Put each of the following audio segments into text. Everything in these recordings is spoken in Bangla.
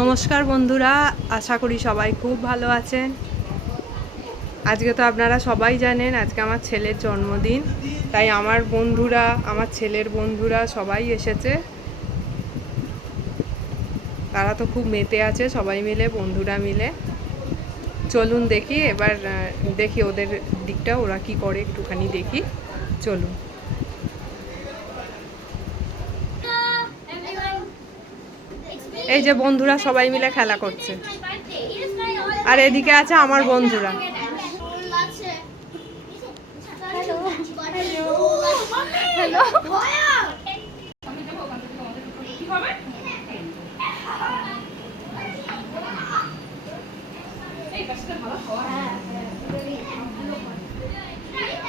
নমস্কার বন্ধুরা, আশা করি সবাই খুব ভালো আছেন। আজকে তো আপনারা সবাই জানেন আজকে আমার ছেলের জন্মদিন, তাই আমার বন্ধুরা, আমার ছেলের বন্ধুরা সবাই এসেছে। তারা তো খুব মেতে আছে সবাই মিলে, বন্ধুরা মিলে। চলুন দেখি এবার, দেখি ওদের দিকটা, ওরা কি করে একটুখানি দেখি। চলুন। এই যে বন্ধুরা সবাই মিলে খেলা করছে, আর এদিকে আছে আমার বন্ধুরা।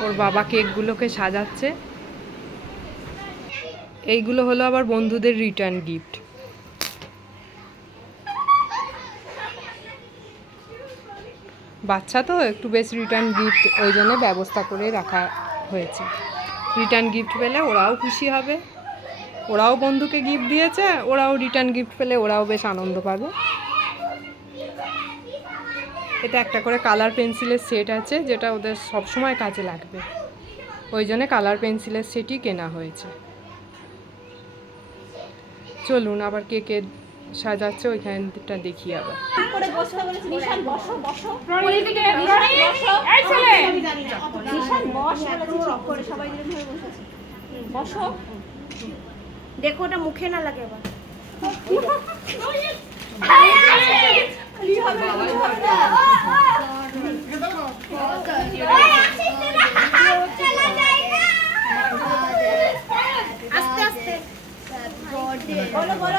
ওর বাবা কেকগুলোকে সাজাচ্ছে। এইগুলো হলো আবার বন্ধুদের রিটার্ন গিফট। বাচ্চা তো একটু বেশ রিটার্ন গিফট ওই জন্য ব্যবস্থা করে রাখা হয়েছে। রিটার্ন গিফট পেলে ওরাও খুশি হবে, ওরাও বন্ধুকে গিফট দিয়েছে, ওরাও রিটার্ন গিফট পেলে ওরাও বেশ আনন্দ পাবে। এটা একটা করে কালার পেন্সিলের সেট আছে, যেটা ওদের সবসময় কাজে লাগবে, ওই জন্য কালার পেন্সিলের সেটই কেনা হয়েছে। চলুন আবার কে কে সাজাচ্ছে ওইখানটা দেখি আবার। দেখো ওটা মুখে না লাগে আবার। আস্তে আস্তে বলো বলো।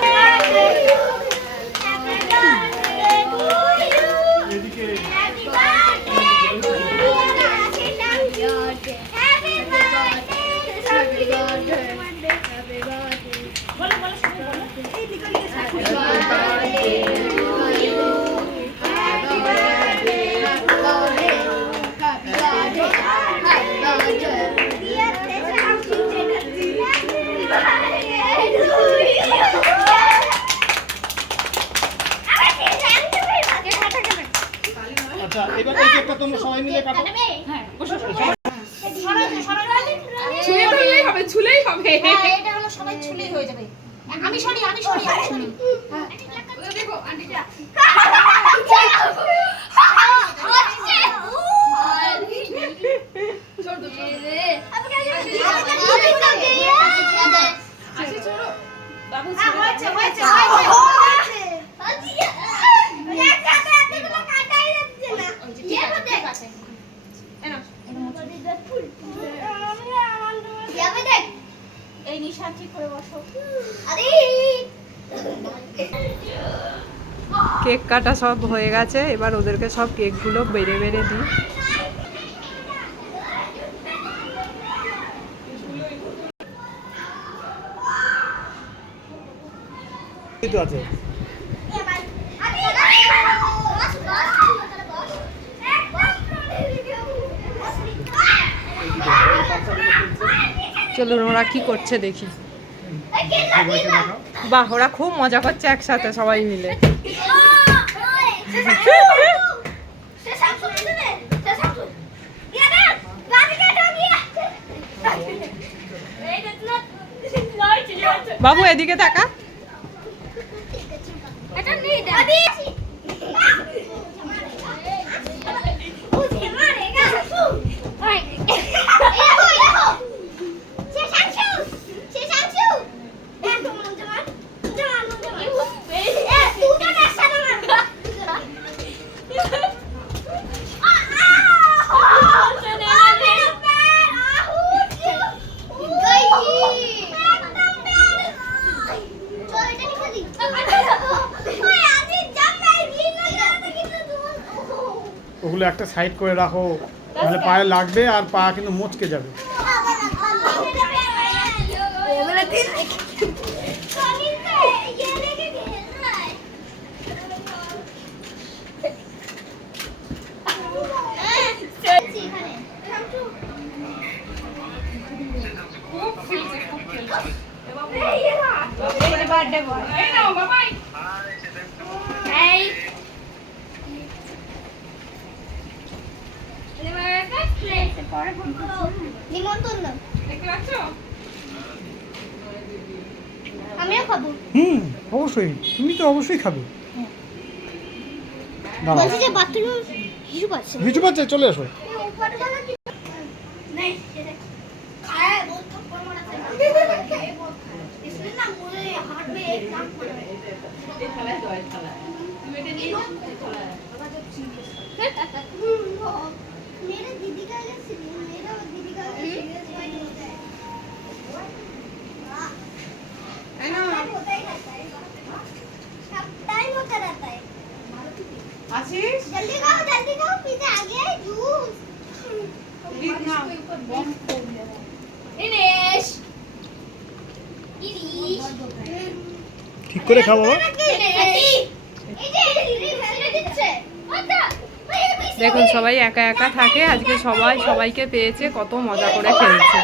আচ্ছা, এবার এই কেকটা তোমরা সবাই মিলে কাটো। হ্যাঁ, বসো। ছুলেই হবে, ছুলেই হবে। হ্যাঁ, এটা হলো সবাই ছুলেই হয়ে যাবে। আমি সরি। হ্যাঁ, দেখো আন্টিটা। ছোট রে। আসি ছোড়ো। বাবু হয়েছে। এই নিশান ঠিক করে বসো। কেক কাটা সব হয়ে গেছে, এবার ওদেরকে সব কেকগুলো বেড়ে বেড়ে দিই। আছে চলুন ওরা কি করছে দেখি। বাহ, ওরা খুব মজা করছে একসাথে সবাই মিলে। বাবু এদিকে তাকা। ওগুলো একটা সাইড করে রাখো, তাহলে পায়ে লাগবে আর পা কিন্তু মচকে যাবে। Birthday boy. এই নাও বাবাই। তোর না আমিও খাবো অবশ্যই তুমি তো অবশ্যই খাবে। দাঁড়াও, বলছি যে বাথরুম হিসু পাচ্ছে কিছু পাচ্ছে, চলে আসো। नहीं खाया बहुत थप्पड़ मारा था इसलिए ना मुझे हाथ में एक नाक पड़ा है ये खाला है खाला है बेटे नहीं खाला है बाबा जब सीरियस मेरे दीदी का अगर सीरियस मेरा और दीदी का अगर सीरियस फाइट होता है है ना होता ही रहता है सब टाइम होता रहता है आशीष जल्दी खाओ पीछे आ गया है जूस दिनेश ঠিক করে খাবো। দেখুন সবাই একা একা থাকে, আজকে সবাই সবাইকে পেয়েছে, কত মজা করে খেলছে।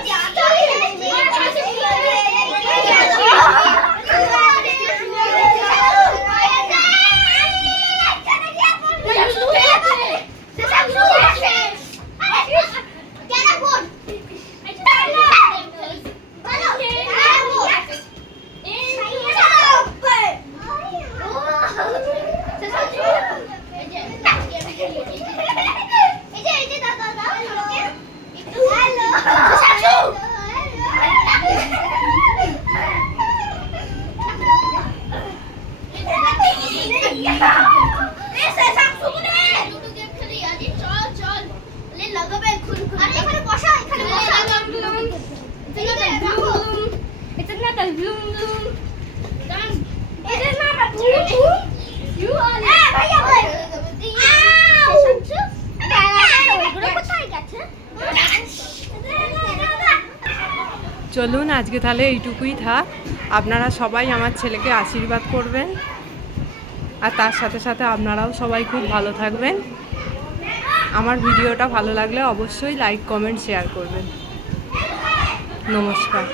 চলুন আজকে তাহলে এইটুকুই থাক। আপনারা সবাই আমার ছেলেকে আশীর্বাদ করবেন, আর তার সাথে সাথে আপনারাও সবাই খুব ভালো থাকবেন। আমার ভিডিওটা ভালো লাগলে অবশ্যই লাইক কমেন্ট শেয়ার করবেন। নমস্কার।